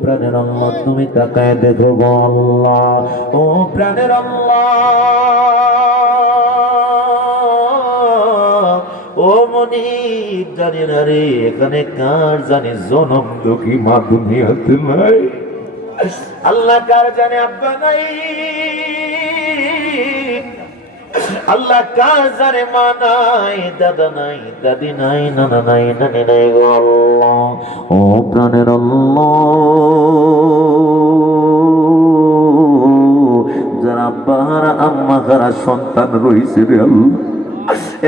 প্রাণের আল্লাহ তুমি তাকায় দেখো গো আল্লাহ, ও প্রাণের আল্লাহ, ও মনিব জানি না রে এখানে কার জানি জনম দুঃখী মা দুনিয়াতে নাই, আল্লাহ কার জানে আব্বা নাই, আল্লাহ কার জানে মা নাই, দাদা নাই, দাদি নাই, নানা নাই, নানি নাই গো আল্লাহ। ও প্রাণের আল্লাহ যারা আব্বা হারা আম্মা হারা সন্তান রয়েছে রে আল্লাহ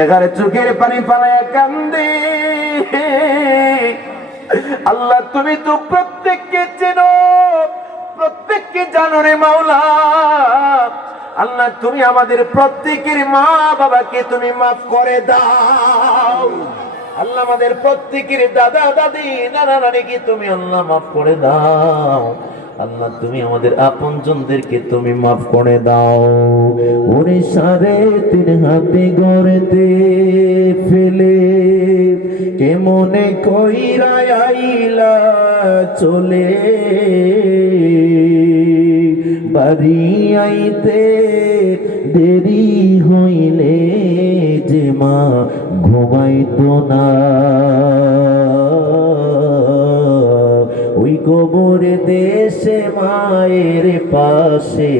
এখানে চোখের পানি পালায় কান্দে আল্লাহ তুমি তো প্রত্যেককে চেনো, প্রত্যেককে জানো রে মাওলা। আল্লাহ তুমি আমাদের প্রত্যেকের মা বাবাকে তুমি মাফ করে দাও। আল্লাহ আমাদের প্রত্যেকের দাদা দাদি নানা নানিকে তুমি আল্লাহ মাফ করে দাও। আল্লাহ তুমি আমাদের আপনজনদেরকে তুমি মাফ করে দাও। ওরে সারে তিন হাতে গড়েতে ফেলে কেমনে কইরা আইলা চলে, বাড়ি আইতে দেরি হইলে যে মা ঘুমাইতো না, ওই কবর দেশে মায়ের পাশে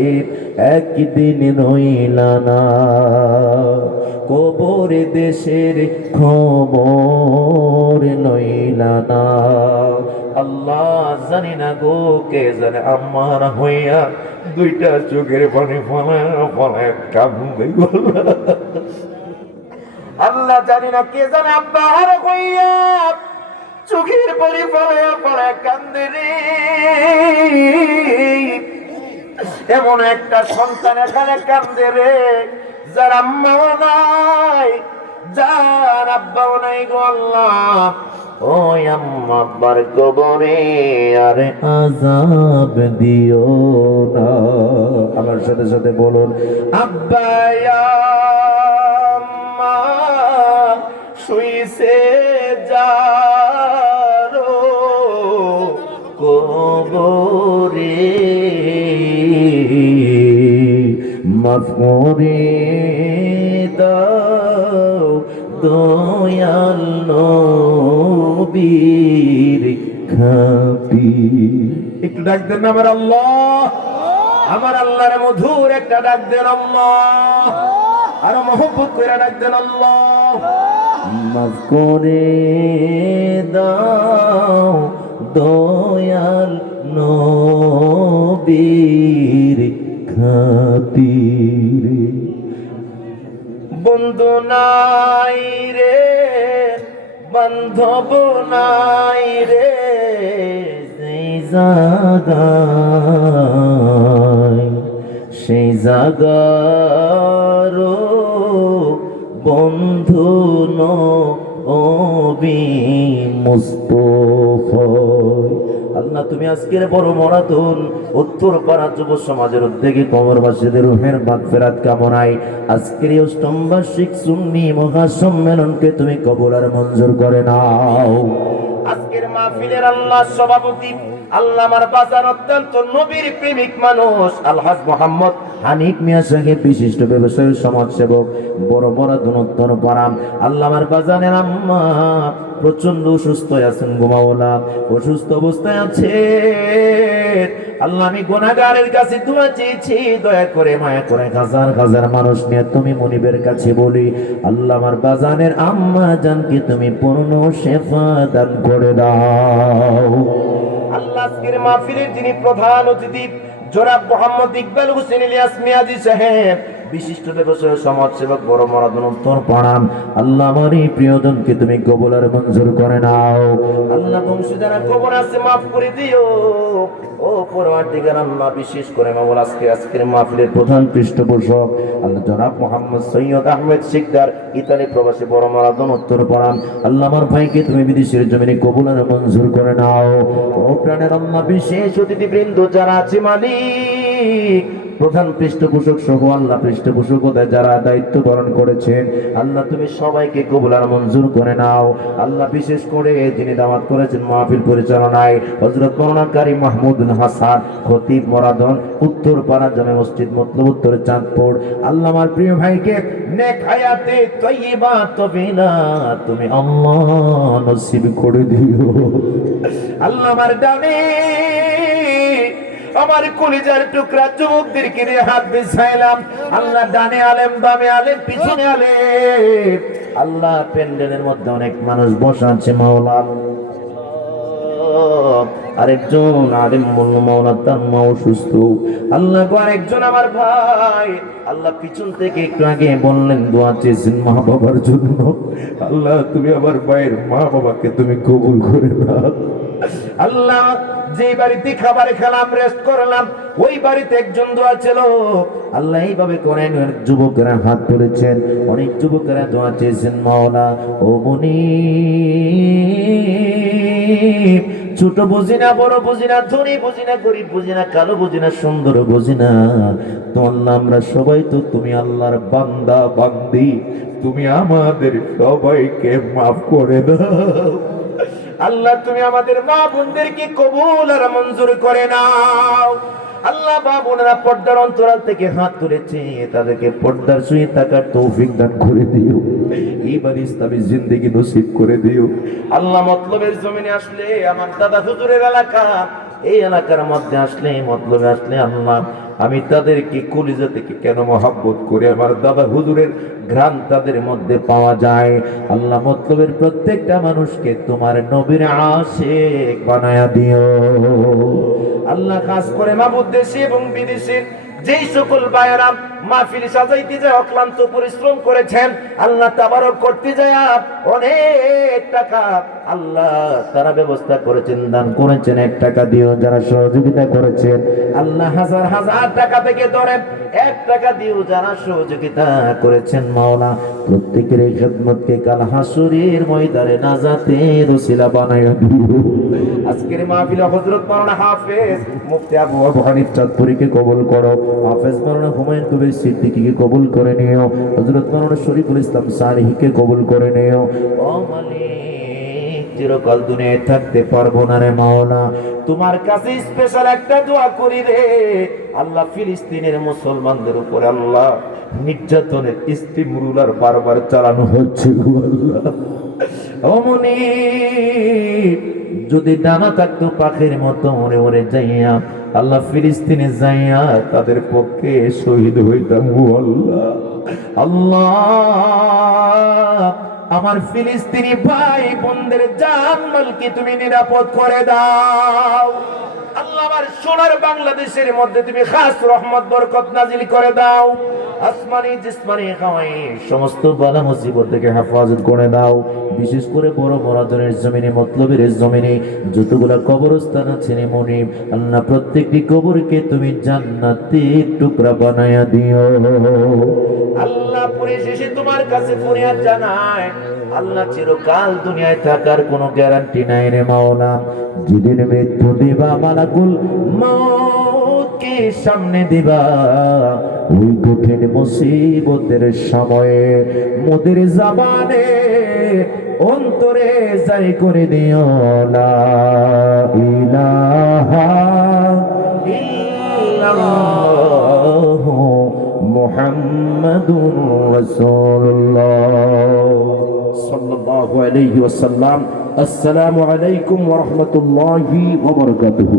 একদিন রইলা না। কবর দেশের খবর নইলা না। আল্লাহ জানি না গো কে জানে আমার হইয়া দুইটা চোখের পানি ফলায় ফলায় কাঁদবে। আল্লাহ জানি না কে জানে আব্বার হইয়া চোখের পানি ফলায় ফলায় কান্দে রে। এমন একটা সন্তান এখানে কান্দে রে, যার আম্মাও নাই, যার আব্বাও নাই গো আল্লাহ। ওই আম্মা আব্বার কবরে আর আযাব দিও না। আমার সাথে সাথে বলুন, আব্বা আম্মা শুইছে যারো কবরে, মাফ করে দাও দয়াল নবীর খাতির। একটু ডাক দেন আমার আল্লাহ, আমার আল্লাহর মধুর একটা ডাক দেন আল্লাহ, আরো মহব্বত করে ডাক দেন আল্লাহ। মাফ করে দাও দয়াল নবীর খাতিরে। বন্ধু নাই রে, বান্ধব নাই রে, সেই জায়গায় সেই জায়গার বন্ধু নবী মুস্তাফা। আল্লাহ তুমি আজকের বড় মরাতুন উত্তর পাড়া যুব সমাজের উদ্যোগে কবরবাসীদের রুহের মাগফিরাত কামনায় আজকের এই অষ্টম বার্ষিক সুন্নি মহাসম্মেলনকে তুমি কবুল আর মঞ্জুর করে নাও। আজকের মাহফিলের আল্লাহ সভাপতি আল্লাহ আমার বাজার অত্যন্ত নবীর প্রেমিক মানুষ আলহাজ মোহাম্মদ হানিফ মিয়া সাহেব, বিশিষ্ট ব্যবসায়ী সমাজসেবক, বড় মরাতুন উত্তর পাড়া। আল্লাহ আমার বাজানের আম্মা প্রচন্ড অসুস্থ আছেন গো মাওলা, অসুস্থ অবস্থায় আছে আল্লাহ। আমি গুনাহগারের কাছে দোয়া চেয়েছি, দয়া করে মায়া করে হাজার হাজার মানুষ নিয়ে তুমি মনিবের কাছে বলি, আল্লাহ আমার বাজানের আম্মা জানকে তুমি পূর্ণ শেফা দান করে দাও। আল্লাহ আজকের মাহফিলের যিনি প্রধান অতিথি জনাব মোহাম্মদ ইকবাল হোসেন ইলিয়াস মিয়াজি সাহেব, বিশিষ্ট ব্যবসায়ী সমাজসেবক, বড় মরাদন উত্তর পাড়াম। আল্লাহ আমার এই প্রিয়জনকে তুমি কবুল আর মঞ্জুর করে নাও। আল্লাহ বংশ যারা কবর আছে মাফ করে দিও। ও পরওয়ারদিগার আল্লাহ, বিশেষ করে মাওলা আজকের মাহফিলের প্রধান পৃষ্ঠপোষক আল্লাহ জনাব মোহাম্মদ সৈয়দ আহমেদ শিকদার, ইতালি প্রবাসী, বড় মরাদন উত্তর পাড়াম। আল্লাহ আমার ভাইকে তুমি বিদেশের জমিনে কবুল আর মঞ্জুর করে নাও। ও প্রাণের আল্লাহ, বিশেষ অতিথিবৃন্দ যারা আছে মালিক, প্রধান পৃষ্ঠপোষক সহ আল্লাহ পৃষ্ঠপোষকতায় যারা দায়িত্ব পালন করেছেন আল্লাহ তুমি সবাইকে কবুল আর মঞ্জুর করে নাও। আল্লাহ বিশেষ করে যিনি দাওয়াত করেছেন মাহফিল পরিচালনায় হযরত বর্ণনাকারী মাহমুদুল হাসান খতিব মরাদন উত্তর পাড়া জামে মসজিদ মতলব উত্তর চাঁদপুর, আল্লাহ আমার প্রিয় ভাইকে নেক হায়াতে তয়্যিবা তবিনা তুমি আল্লাহ নসিব করে দিও। আল্লাহ আমার ডানে আমার কলিজার টুকরা যুবকদেরকে নিয়ে হাত বিছাইলাম। আল্লাহ ডানে আলেম, বামে আলেম, পিছনে আলেম। আল্লাহ প্যান্ডেলের মধ্যে অনেক মানুষ বসে আছে মাওলা। আরেকজন আলেম বলল মাওলা তার মা অসুস্থ। আল্লাহ আরেকজন আমার ভাই আল্লাহ পিছন থেকে একটু আগে বললেন দোয়া চেয়েছেন মা বাবার জন্য। আল্লাহ তুমি আমার ভাইয়ের মা বাবাকে তুমি কবুল করে নাও। আল্লাহ যে বাড়িতে খাবার খেলাম, রেস্ট করলাম, ওই বাড়িতে একজন দোয়া ছিল। আল্লাহ এইভাবে করেন, যুবকেরা হাত তুলেছেন, অনেক যুবকেরা দোয়া চেয়েছেন। মাওলা ও মুনি, ছোট বুঝি না, বড় বুঝি না, ধনী বুঝি না, গরিব বুঝি না, কালো বুঝি না, সুন্দর বুঝি না, তো আল্লাহ আমরা সবাই তো তুমি আল্লাহর বান্দা বান্দি, তুমি আমাদের সবাইকে মাফ করে দাও। আল্লাহ তুমি আমাদের মা বোনদেরকে কবুল আর মঞ্জুর করে নাও। আল্লাহ মা বোনেরা পর্দার অন্তরাল থেকে হাত তুলেছে, তাদেরকে পর্দার শুয়ে থাকার তৌফিক দান করে দিও, এইবার ইসলামী জিন্দেগি নসিব করে দিও। আল্লাহ মতলবের জমিনে আসলে, আমার দাদা হুজুরের এলাকা, এই এলাকার মধ্যে আসলে, মতলবে আসলে, আল্লাহ আমি তাদেরকে কলিজা থেকে কেন মহাব্বত করে, আমার দাদা হুজুরের ঘ্রাণ তাদের মধ্যে পাওয়া যায়। আল্লাহ মতলবের প্রত্যেকটা মানুষকে তোমার নবীর আশিক বানায়া দিও। আল্লাহ খাস করে মাহবুব দেশে এবং বিদেশের যেই সকল ভাইয়েরা মাহফিল সাজাইতে যায় অক্লান্ত পরিশ্রম করেছেন, আল্লাহ তাবারক করতে যায় অনেক টাকা আল্লাহ তারা ব্যবস্থা করেছেন, দান করেছেন, 1 টাকা দিও। যারা সহযোগিতা করেছেন আল্লাহ হাজার হাজার টাকা থেকে ধরে 1 টাকা দিও যারা সহযোগিতা করেছেন, মাওলা প্রত্যেকের এই খেদমতকে কাল হাসুরের ময়দানে নাজাতের ওসিলা বানায়া দিও। আজকের মাহফিলে হযরত মাওলানা হাফেজ মুফতি আবু হানিফ চাঁদপুরীকে কবুল করো, হাফেজ মাওলানা হুমায়ুন কবির সিদ্দিকীকে কবুল করে নিও, হযরত মাওলানা শরীফুল ইসলাম সালেহীকে কবুল করে নিও। ও মালিক, চিরকাল দুনিয়ায় থাকতে পারবো না রে মাওলা, তোমার কাছে স্পেশাল একটা দোয়া করি রে আল্লাহ। ফিলিস্তিনের মুসলমানদের উপরে আল্লাহ নির্যাতনের স্টিম রুলার বারবার চালানো হচ্ছে গো আল্লাহ। ও মুনিব, যদি ডানা থাকতো পাখির মতো ওরে ওরে যাইয়া আল্লাহ ফিলিস্তিনে যাইয়া তাদের পক্ষে শহীদ হইতাম গো আল্লাহ। আল্লাহ আমার ফিলিস্তিনি ভাই বোনদের জানমালকে তুমি নিরাপদ করে দাও। আল্লাহ আমার সোনার বাংলাদেশের মধ্যে তুমি খাস রহমত বরকত নাজিল করে দাও। আসমানি জিসমানি খাওয়াই সমস্ত বালা মুসিবত থেকে হেফাজত করে দাও। বিশেষ করে বড় বরাদরের জমিনে, মতলবের জমিনে যতগুলা কবরস্থান আছে রে মনিব, আল্লাহ প্রত্যেকটি কবরকে তুমি জান্নাতের টুকরা বানায়া দিও। আল্লাহ পরিশেষে তোমার কাছে ফরিয়াদ জানাই, আল্লাহ চিরকাল দুনিয়ায় থাকার কোনো গ্যারান্টি নাই রে মাওলা। যেদিন মৃত্যু দিবা মালাকুল মউতকে সামনে দিবা, ওই কঠিন মুসিবতের সময়ে মোদের জবানে অন্তরে জারি করে দিও লা ইলাহা ইল্লাল্লাহু মুহাম্মাদুর রাসূলুল্লাহ সাল্লাল্লাহু আলাইহি ওয়াসাল্লাম। আসসালামু আলাইকুম ওয়া রাহমাতুল্লাহি ওয়া বারাকাতুহু।